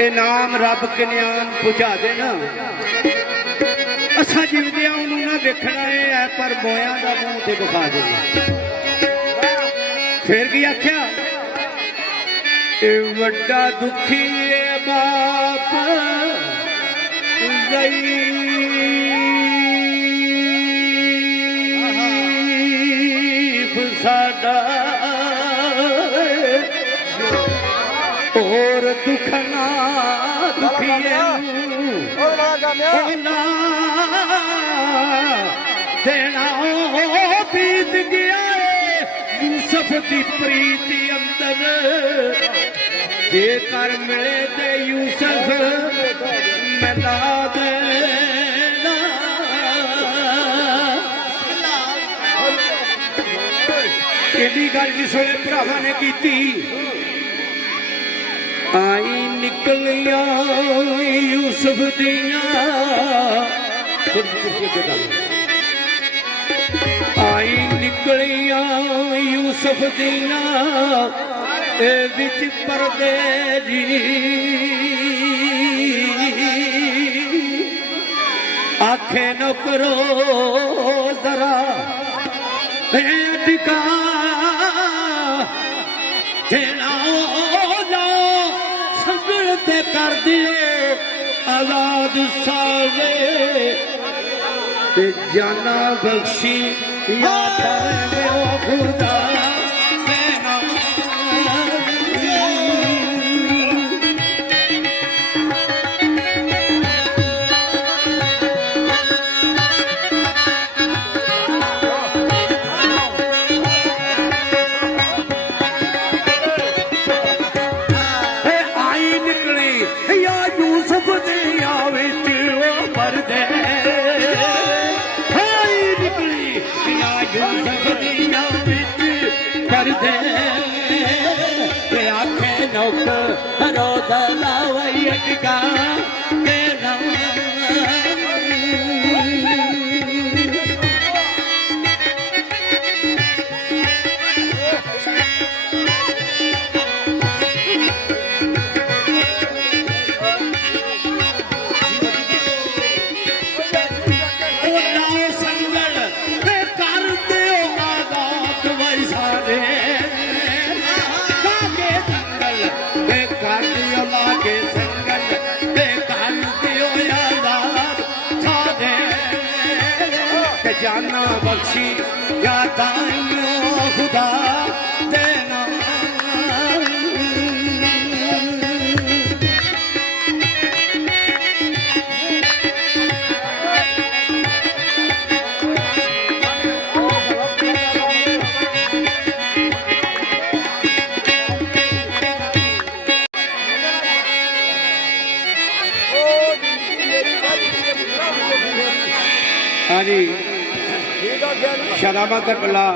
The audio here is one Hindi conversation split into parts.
इनाम रब कन्यान पहुँचा देना असा जिंदिया उन्होंने ना देखना है पर बोया का मुंह से दिखा देना। फिर की आख्या वड्डा दुखी है बाप साडा और दुखना दुखिए देना बीत गया यूसुफ की प्रीति अंदर जेकर मिले ते यूसुफ मिला देना। एडी गल जिस वे भरावा ने की आई निकलिया यूसुफ दिया आई निकलिया यूसुफ दिया विच परदे जी आखे न करो जरा टिका कर दिए आजाद सारे जाना बख्शी या खुदा आखे नौकर रोदला वैयका जाना बख्शी या दाइयो खुदा देना। हाँ जी शराबा का टला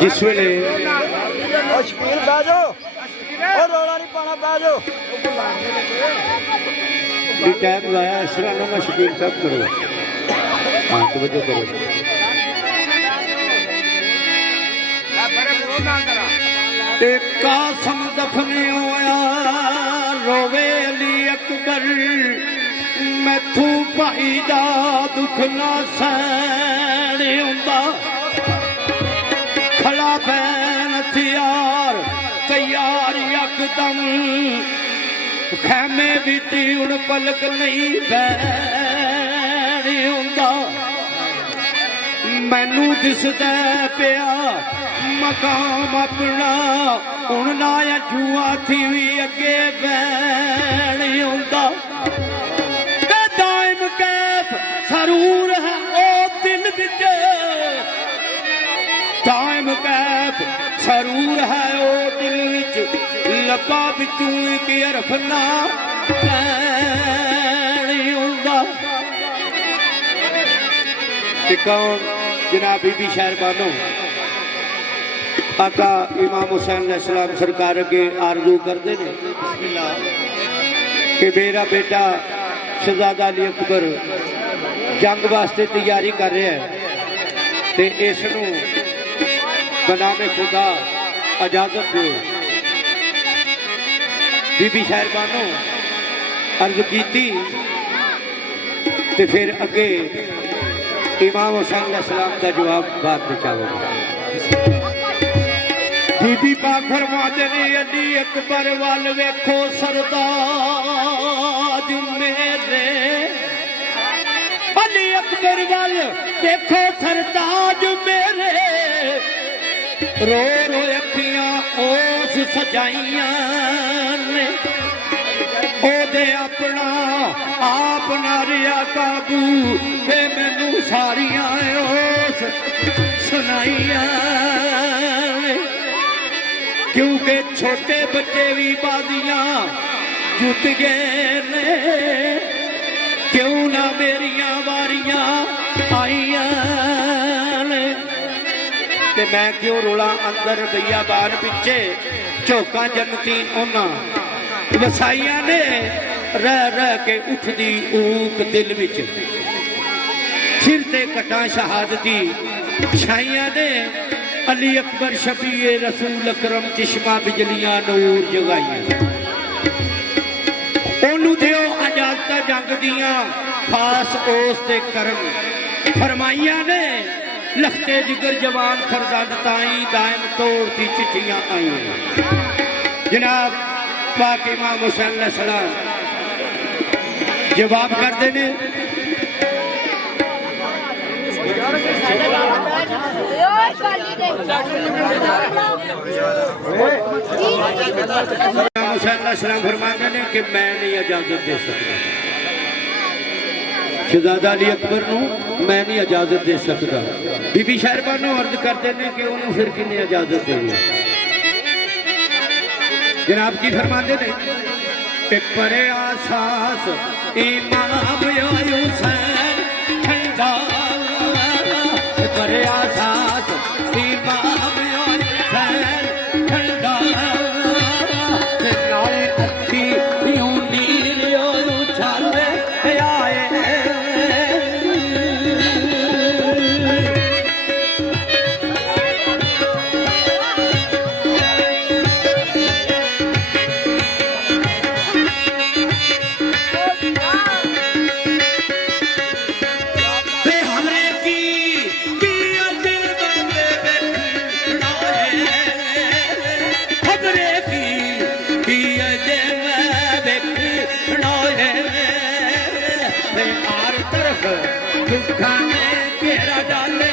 जिस वेले टाइम लाया इस तरह ना शकील साहब करो हाँ तवज्जो करो कासम दफने होया रोवे अली अकबर मैथू भाई दा दुख ना सहन हुंदा खड़ा बैन हथियार तैयार यकदम खैमे विच हुण पलक नहीं बैन हुंदा मैनू दिसदा पिया मकाम अपना हुण ना जुआ थी भी अगे बैन हुंदा सरूर है ओ दिल विच टाइम कैफ सरूर है ओ दिल विच लबा बिचू एक हरफ ना कौन जनाब बीबी शहरबानो आका इमाम हुसैन अलैहिस्सलाम सरकार अगे आरजू करते हैं कि मेरा बेटा शहजादा अली अकबर जंग वास्ते तैयारी कर रहा है ते इसनू बनामे खुदा इजाजत दो बीबी साहिबानो अर्ज की ते फिर अगे इमाम हुसैन अलैहिस्सलाम का जवाब बाद में चावेगा। बीबी पाक फरमाते ने अली अकबर वाल वेखो सरताज मेरे, अली अकबर वाल देखो सरताज मेरे, रो रो अखियां ओस सजाइयां ने, ओदे अपना आप ना रिया काबू ते मैनू सारियां ओस सुनाइयां ने, क्योंकि छोटे बच्चे भी बाजियां जुट गए ने, क्यों ना मेरिया वारियां आईयां ने, ते मैं क्यों रोला अंदर भैया बार पिछे झोंका जन्नती उन्हां वसाइया ने, रह रह के उठदी ऊक दिल विच, सिर ते कटा शहादती छाइया ने, अली अकबर शफीए रसूल अकरम चिश्मा बिजलियां नूर जगाइया, ओनू दियो इजाजत जंग दियां खास ओस ते करम फरमाइया ने, लखते जिगर जवान फरदंद ताई दायम तोड़ती चिट्ठियां आईयां। जनाब पाक इमाम हुसैन अलैहिस्सलाम जवाब करते ने, फरमाते ने कि मैं नहीं इजाजत दे सकता, शहजादा अली अकबर नूं मैं नहीं इजाजत दे सकता। बीबी साहिबानो अर्ज करते हैं कि उन्होंने फिर किन्नी इजाजत देनी। जनाब की फरमाते ने, परे आसास इमाम हुसैन ठंडा, परे आसास इमाम हुसैन ठंडा, नाले अखी यूं नीर उछाले आए, दुखा में घेरा डाले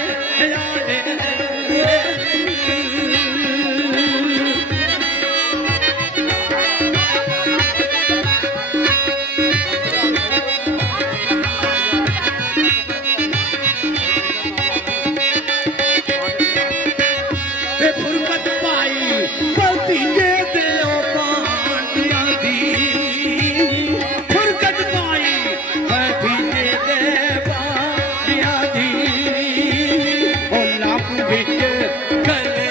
फुरकत पाई गलती दे दियो पांडिया दी, फुरकत पाई गलती दे दे बिच गले